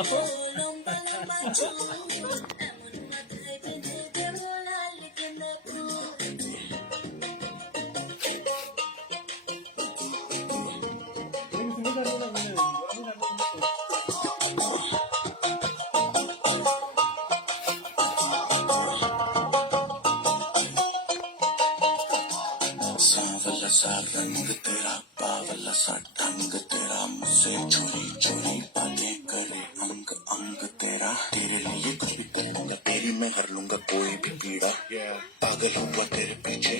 Ako? सांवला सा रंग तेरा बावला सा ढंग तेरा मुझसे चोरी चोरी बातें करे अंग अंग तेरा तेरे लिए कुछ भी कर लूंगा तेरी मैं हर लूंगा कोई भी पीड़ा पागल हुआ तेरे पीछे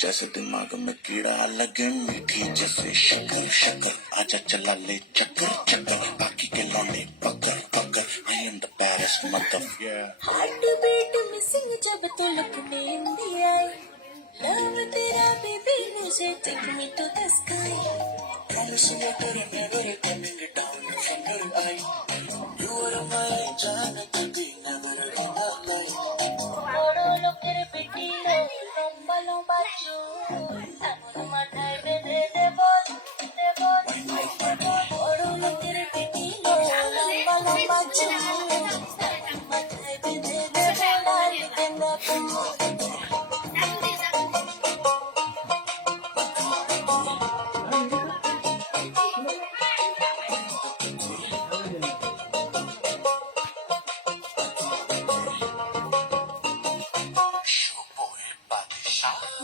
जैसे दिमाग में कीड़ा लगे मीठी जैसे शक्कर शक्कर आजा चला ले चक्कर चक्कर बाकी के लौंडे पकड़ पकड़ I am the baddest mother heart beat missing जब तो लुक में इंडिया लव तेरा बेबी मुझे take me to the sky Promise me you're never coming down from your eye You are my Jana baby never in a lie Oro lo quiere petilo lomba lomba chu amor matai de bol Oro lo quiere petilo lomba lomba chu amor matai de bol tenga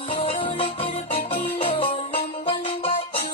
Oro lo quiere petilo lomba lomba chu